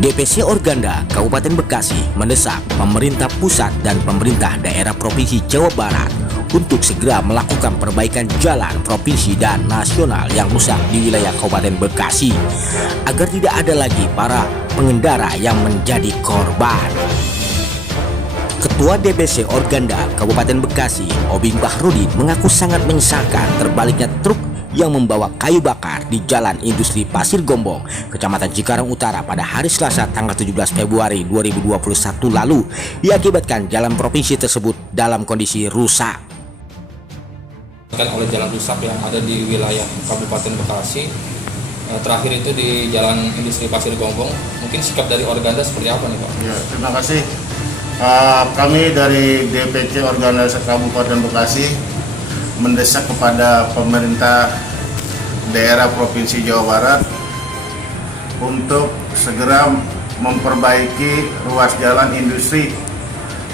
DPC Organda Kabupaten Bekasi mendesak pemerintah pusat dan pemerintah daerah Provinsi Jawa Barat untuk segera melakukan perbaikan jalan provinsi dan nasional yang rusak di wilayah Kabupaten Bekasi agar tidak ada lagi para pengendara yang menjadi korban. Ketua DPC Organda Kabupaten Bekasi, Obing Bahrudin, mengaku sangat menyesalkan terbaliknya truk yang membawa kayu bakar di Jalan Industri Pasir Gombong, Kecamatan Cikarang Utara pada hari Selasa tanggal 17 Februari 2021 lalu diakibatkan jalan provinsi tersebut dalam kondisi rusak. Oleh jalan rusak yang ada di wilayah Kabupaten Bekasi, terakhir itu di Jalan Industri Pasir Gombong, mungkin sikap dari Organda seperti apa nih Pak? Ya, terima kasih. Kami dari DPC Organda Kabupaten Bekasi mendesak kepada pemerintah daerah Provinsi Jawa Barat untuk segera memperbaiki ruas jalan industri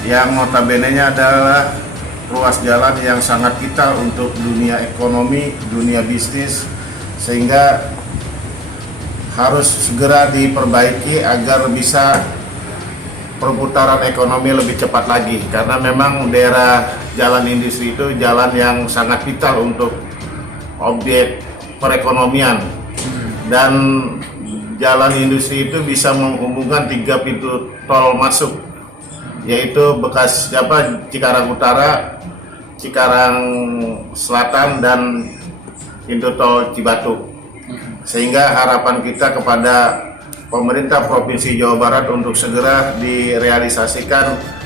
yang notabene-nya adalah ruas jalan yang sangat vital untuk dunia ekonomi, dunia bisnis, sehingga harus segera diperbaiki agar bisa perputaran ekonomi lebih cepat lagi, karena memang daerah jalan industri itu jalan yang sangat vital untuk objek perekonomian, dan jalan industri itu bisa menghubungkan 3 pintu tol masuk, yaitu Cikarang Utara, Cikarang Selatan, dan pintu tol Cibatu. Sehingga harapan kita kepada pemerintah Provinsi Jawa Barat untuk segera direalisasikan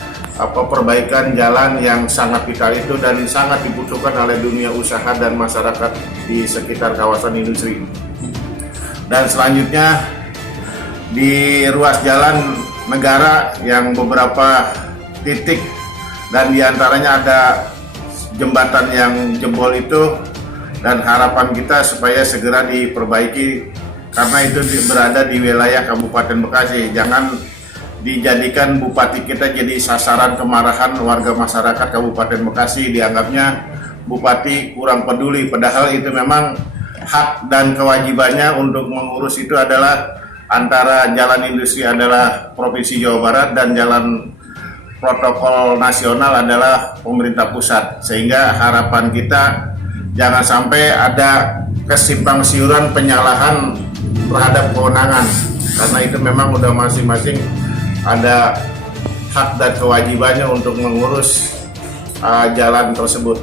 perbaikan jalan yang sangat vital itu dan sangat dibutuhkan oleh dunia usaha dan masyarakat di sekitar kawasan industri. Dan selanjutnya di ruas jalan negara yang beberapa titik dan diantaranya ada jembatan yang jebol itu, dan harapan kita supaya segera diperbaiki karena itu berada di wilayah Kabupaten Bekasi. Jangan dijadikan bupati kita jadi sasaran kemarahan warga masyarakat Kabupaten Bekasi, dianggapnya bupati kurang peduli, padahal itu memang hak dan kewajibannya untuk mengurus itu adalah antara jalan industri adalah Provinsi Jawa Barat dan jalan protokol nasional adalah pemerintah pusat. Sehingga harapan kita jangan sampai ada kesimpang siuran penyalahan terhadap kewenangan, karena itu memang udah masing-masing ada hak dan kewajibannya untuk mengurus jalan tersebut.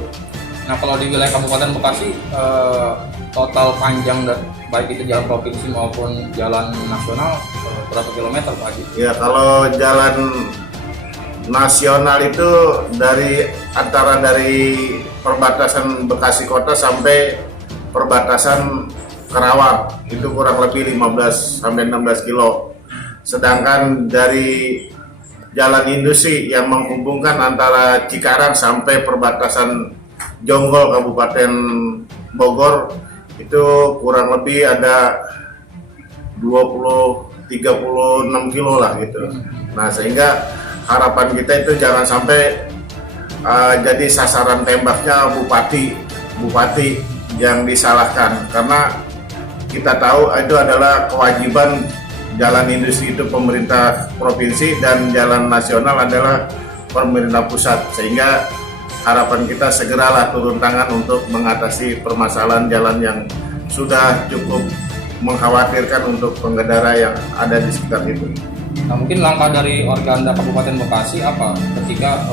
Nah, kalau di wilayah Kabupaten Bekasi, total panjang baik itu jalan provinsi maupun jalan nasional berapa kilometer Pak? Ya, kalau jalan nasional itu antara dari perbatasan Bekasi Kota sampai perbatasan Karawang itu kurang lebih 15 sampai 16 kilo. Sedangkan dari jalan industri yang menghubungkan antara Cikarang sampai perbatasan Jonggol Kabupaten Bogor itu kurang lebih ada 20-36 kilo lah gitu. Nah, sehingga harapan kita itu jangan sampai jadi sasaran tembaknya bupati yang disalahkan, karena kita tahu itu adalah kewajiban jalan industri itu pemerintah provinsi dan jalan nasional adalah pemerintah pusat. Sehingga harapan kita segeralah turun tangan untuk mengatasi permasalahan jalan yang sudah cukup mengkhawatirkan untuk pengendara yang ada di sekitar itu. Nah, mungkin langkah dari Organda Kabupaten Bekasi apa ketika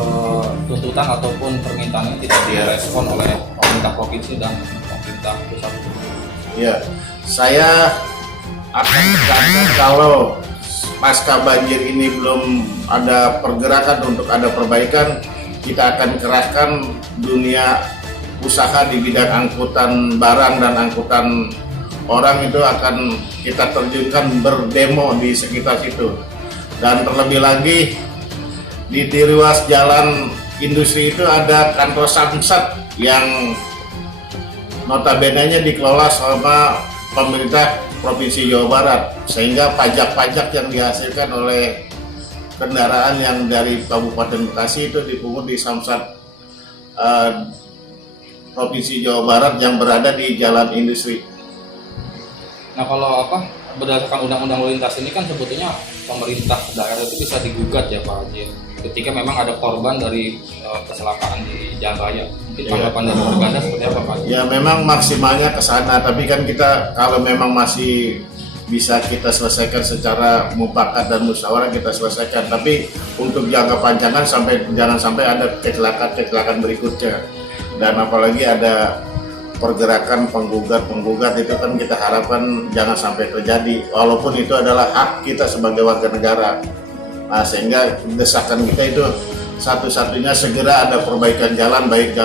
tuntutan ataupun permintaannya tidak direspon oleh pemerintah provinsi dan pemerintah pusat? Ya, saya akan tegaskan kalau pasca banjir ini belum ada pergerakan untuk ada perbaikan, kita akan kerahkan dunia usaha di bidang angkutan barang dan angkutan orang, itu akan kita terjunkan berdemo di sekitar situ. Dan terlebih lagi di ruas jalan industri itu ada kantor Samsat yang notabene-nya dikelola sama pemerintah Provinsi Jawa Barat, sehingga pajak-pajak yang dihasilkan oleh kendaraan yang dari Kabupaten Bekasi itu dipungut di Samsat Provinsi Jawa Barat yang berada di jalan industri. Nah, kalau berdasarkan undang-undang lalu lintas ini kan sebetulnya pemerintah daerah itu bisa digugat ya Pak Haji, ketika memang ada korban dari kecelakaan di jalan raya. Mungkin tanggapan dari Organda seperti apa Pak Haji? Ya memang maksimalnya ke sana, tapi kan kita kalau memang masih bisa kita selesaikan secara mufakat dan musyawarah kita selesaikan. Tapi untuk jangka panjangan jangan sampai ada kecelakaan berikutnya. Dan apalagi ada pergerakan penggugat itu kan kita harapkan jangan sampai terjadi, walaupun itu adalah hak kita sebagai warga negara. Nah, sehingga desakan kita itu satu-satunya segera ada perbaikan jalan, baik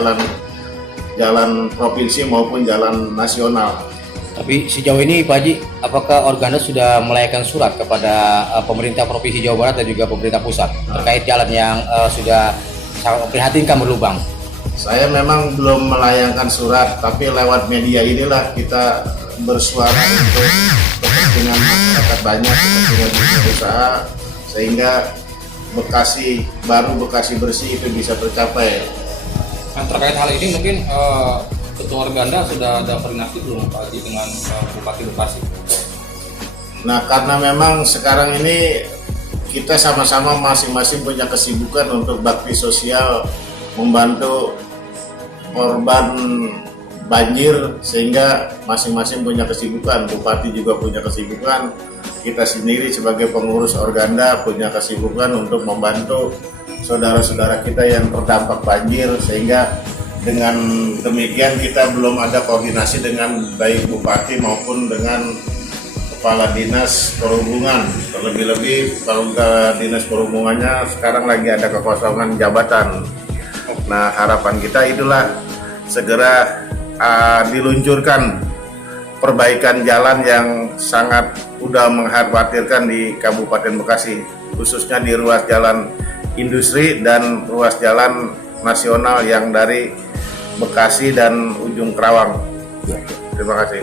jalan provinsi maupun jalan nasional. Tapi sejauh ini Pak Haji, apakah Organda sudah melayangkan surat kepada pemerintah Provinsi Jawa Barat dan juga pemerintah pusat terkait jalan yang sudah sangat memprihatinkan berlubang? Saya memang belum melayangkan surat, tapi lewat media inilah kita bersuara untuk kepentingan masyarakat banyak, kepentingan usaha, sehingga Bekasi bersih itu bisa tercapai. Nah, terkait hal ini mungkin Ketua Organda sudah ada koordinasi belum Pak Haji dengan Bupati Bekasi? Nah, karena memang sekarang ini kita sama-sama masing-masing punya kesibukan untuk bakti sosial, membantu korban banjir, sehingga masing-masing punya kesibukan. Bupati juga punya kesibukan, kita sendiri sebagai pengurus Organda punya kesibukan untuk membantu saudara-saudara kita yang terdampak banjir, sehingga dengan demikian kita belum ada koordinasi dengan baik Bupati maupun dengan Kepala Dinas Perhubungan. Terlebih-lebih Kepala Dinas Perhubungannya sekarang lagi ada kekosongan jabatan. Nah, harapan kita itulah segera diluncurkan perbaikan jalan yang sangat udah mengkhawatirkan di Kabupaten Bekasi, khususnya di ruas jalan industri dan ruas jalan nasional yang dari Bekasi dan ujung Kerawang. Terima kasih.